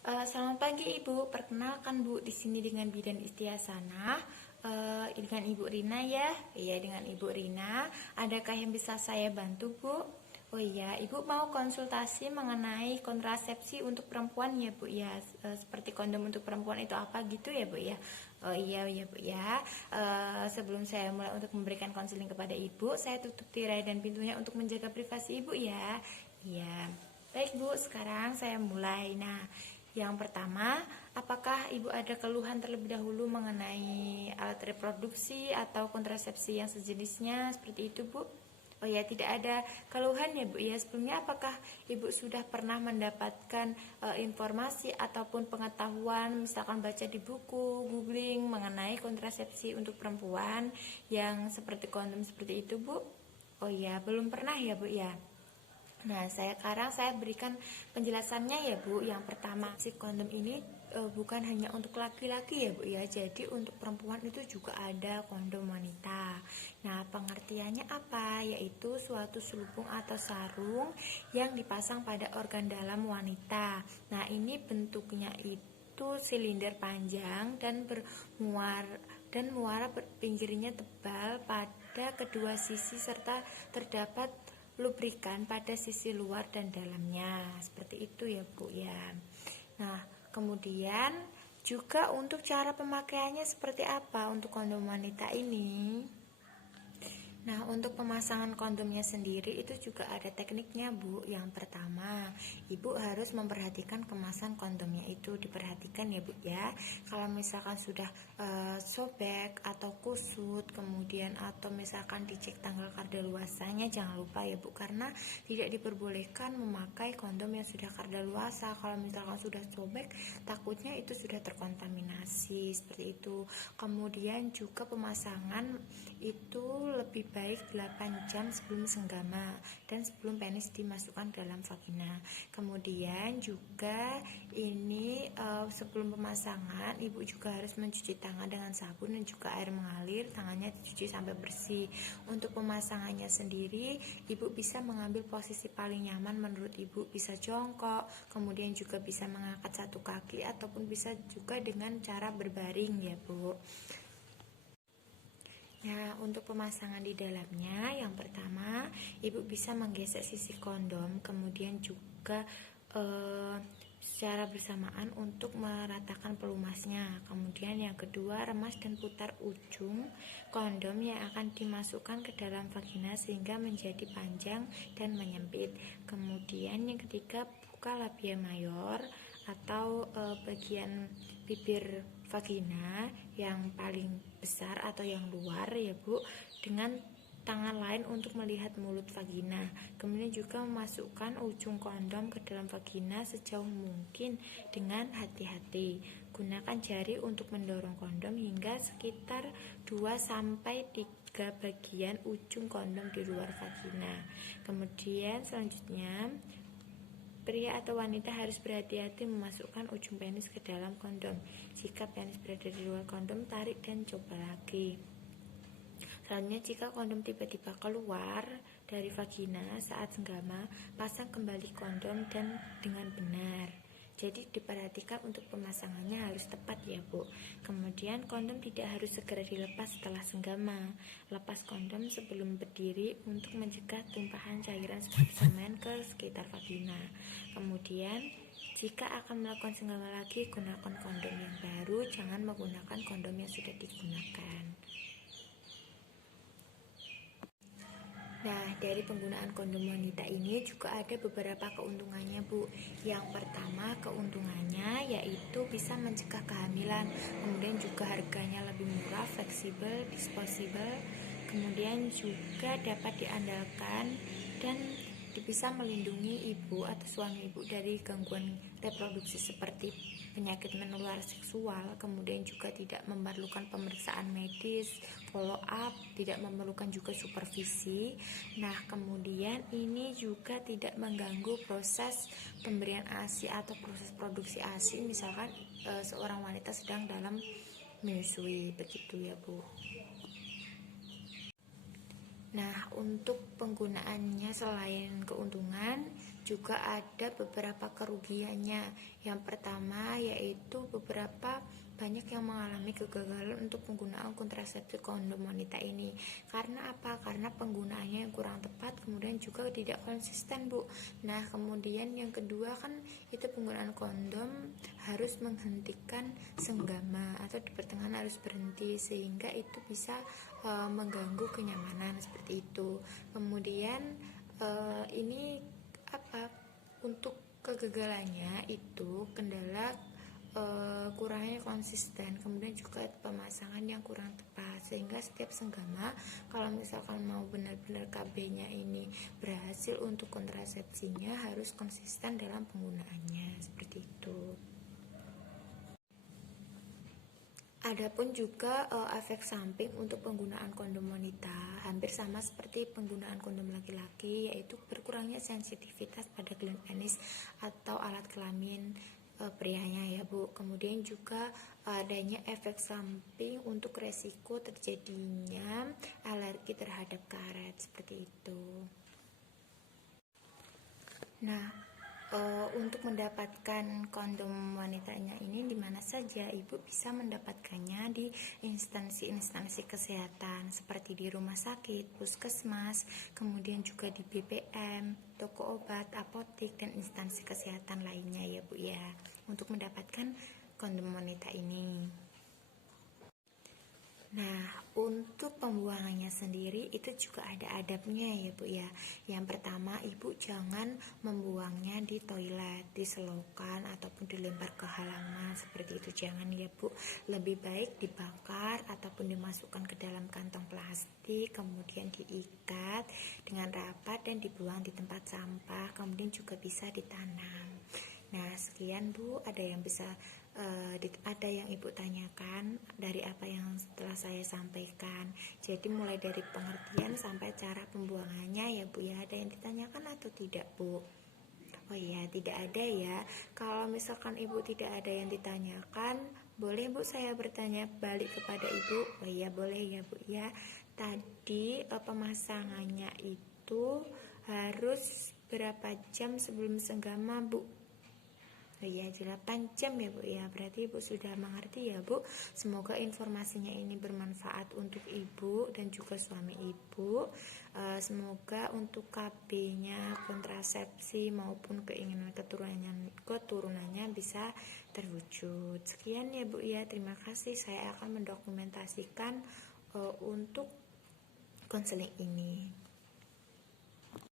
Selamat pagi Ibu, perkenalkan Bu, di sini dengan Bidan Istiasana, dengan Ibu Rina ya. Iya, dengan Ibu Rina. Adakah yang bisa saya bantu Bu? Oh iya, Ibu mau konsultasi mengenai kontrasepsi untuk perempuan ya Bu ya, seperti kondom untuk perempuan itu apa gitu ya Bu ya. Oh iya ya Bu ya. Sebelum saya mulai untuk memberikan konseling kepada Ibu, saya tutup tirai dan pintunya untuk menjaga privasi Ibu ya. Iya. Baik Bu, sekarang saya mulai. Nah, yang pertama, apakah Ibu ada keluhan terlebih dahulu mengenai alat reproduksi atau kontrasepsi yang sejenisnya seperti itu, Bu? Oh ya, tidak ada keluhan ya, Bu ya. Sebelumnya apakah Ibu sudah pernah mendapatkan informasi ataupun pengetahuan, misalkan baca di buku, googling mengenai kontrasepsi untuk perempuan yang seperti kondom seperti itu, Bu? Oh ya, belum pernah ya, Bu ya. Nah, sekarang saya berikan penjelasannya ya Bu. Yang pertama, si kondom ini bukan hanya untuk laki-laki ya Bu ya. Jadi untuk perempuan itu juga ada kondom wanita. Nah, pengertiannya apa? Yaitu suatu selubung atau sarung yang dipasang pada organ dalam wanita. Nah, ini bentuknya itu silinder panjang dan muara pinggirnya tebal pada kedua sisi serta terdapat lubrikan pada sisi luar dan dalamnya. Seperti itu ya Bu ya. Nah, kemudian juga untuk cara pemakaiannya seperti apa untuk kondom wanita ini? Nah, untuk pemasangan kondomnya sendiri itu juga ada tekniknya, Bu. Yang pertama, Ibu harus memperhatikan kemasan kondomnya itu diperhatikan ya, Bu ya. Kalau misalkan sudah sobek atau kusut, kemudian atau misalkan dicek tanggal kadaluarsanya, jangan lupa ya, Bu, karena tidak diperbolehkan memakai kondom yang sudah kadaluarsa. Kalau misalkan sudah sobek, takutnya itu sudah terkontaminasi seperti itu. Kemudian juga pemasangan itu lebih baik 8 jam sebelum senggama dan sebelum penis dimasukkan dalam vagina. Kemudian juga ini sebelum pemasangan Ibu juga harus mencuci tangan dengan sabun dan juga air mengalir, tangannya dicuci sampai bersih. Untuk pemasangannya sendiri Ibu bisa mengambil posisi paling nyaman menurut Ibu, bisa jongkok, kemudian juga bisa mengangkat satu kaki ataupun bisa juga dengan cara berbaring ya Bu. Nah, untuk pemasangan di dalamnya, yang pertama, Ibu bisa menggesek sisi kondom, kemudian juga secara bersamaan untuk meratakan pelumasnya. Kemudian yang kedua, remas dan putar ujung kondom yang akan dimasukkan ke dalam vagina sehingga menjadi panjang dan menyempit. Kemudian yang ketiga, buka labia mayor atau bagian bibir vagina yang paling besar atau yang luar ya Bu, dengan tangan lain untuk melihat mulut vagina. Kemudian juga memasukkan ujung kondom ke dalam vagina sejauh mungkin dengan hati-hati. Gunakan jari untuk mendorong kondom hingga sekitar 2-3 bagian ujung kondom di luar vagina. Kemudian selanjutnya, pria atau wanita harus berhati-hati memasukkan ujung penis ke dalam kondom. Jika penis berada di luar kondom, tarik dan coba lagi. Selanjutnya, jika kondom tiba-tiba keluar dari vagina saat senggama, pasang kembali kondom dan dengan benar. Jadi diperhatikan untuk pemasangannya harus tepat ya Bu. Kemudian kondom tidak harus segera dilepas setelah senggama. Lepas kondom sebelum berdiri untuk mencegah tumpahan cairan seperti semen ke sekitar vagina. Kemudian jika akan melakukan senggama lagi, gunakan kondom yang baru, jangan menggunakan kondom yang sudah digunakan. Nah, dari penggunaan kondom wanita ini juga ada beberapa keuntungannya Bu. Yang pertama, keuntungannya yaitu bisa mencegah kehamilan. Kemudian juga harganya lebih murah, fleksibel, disposable. Kemudian juga dapat diandalkan dan bisa melindungi ibu atau suami ibu dari gangguan reproduksi seperti penyakit menular seksual. Kemudian juga tidak memerlukan pemeriksaan medis, follow up, tidak memerlukan juga supervisi. Nah, kemudian ini juga tidak mengganggu proses pemberian ASI atau proses produksi ASI, misalkan seorang wanita sedang dalam menyusui, begitu ya Bu. Nah, untuk penggunaannya selain keuntungan juga ada beberapa kerugiannya. Yang pertama yaitu beberapa banyak yang mengalami kegagalan untuk penggunaan kontrasepsi kondom wanita ini. Karena apa? Karena penggunaannya yang kurang tepat, kemudian juga tidak konsisten, Bu. Nah, kemudian yang kedua kan itu penggunaan kondom harus menghentikan senggama atau di pertengahan harus berhenti, sehingga itu bisa mengganggu kenyamanan seperti itu. Kemudian ini apa? Untuk kegagalannya itu kendala kurangnya konsisten, kemudian juga pemasangan yang kurang tepat, sehingga setiap senggama kalau misalkan mau benar-benar KB-nya ini berhasil untuk kontrasepsinya harus konsisten dalam penggunaannya seperti itu. Adapun juga efek samping untuk penggunaan kondom wanita hampir sama seperti penggunaan kondom laki-laki, yaitu berkurangnya sensitivitas pada gland penis atau alat kelamin prianya ya Bu. Kemudian juga adanya efek samping untuk resiko terjadinya alergi terhadap karet seperti itu. Nah, untuk mendapatkan kondom wanitanya ini di mana saja Ibu bisa mendapatkannya di instansi-instansi kesehatan seperti di rumah sakit, puskesmas, kemudian juga di BPM, toko obat, apotek, dan instansi kesehatan lainnya ya Bu ya, untuk mendapatkan kondom wanita ini. Nah, untuk pembuangannya sendiri itu juga ada adabnya ya Bu ya. Yang pertama, Ibu jangan membuangnya di toilet, di selokan ataupun dilempar ke halaman seperti itu, jangan ya Bu. Lebih baik dibakar ataupun dimasukkan ke dalam kantong plastik, kemudian diikat dengan rapat dan dibuang di tempat sampah, kemudian juga bisa ditanam. Nah, sekian Bu, ada yang Ibu tanyakan dari apa yang telah saya sampaikan. Jadi mulai dari pengertian sampai cara pembuangannya ya Bu ya. Ada yang ditanyakan atau tidak Bu? Oh iya, tidak ada ya. Kalau misalkan Ibu tidak ada yang ditanyakan, boleh Bu saya bertanya balik kepada Ibu? Oh iya, boleh ya Bu ya. Tadi pemasangannya itu harus berapa jam sebelum senggama Bu? Oh iya, 8 jam ya Bu ya. Berarti Ibu sudah mengerti ya Bu. Semoga informasinya ini bermanfaat untuk Ibu dan juga suami Ibu. Semoga untuk KB-nya, kontrasepsi maupun keinginan keturunannya bisa terwujud. Sekian ya Bu ya. Terima kasih. Saya akan mendokumentasikan untuk konseling ini.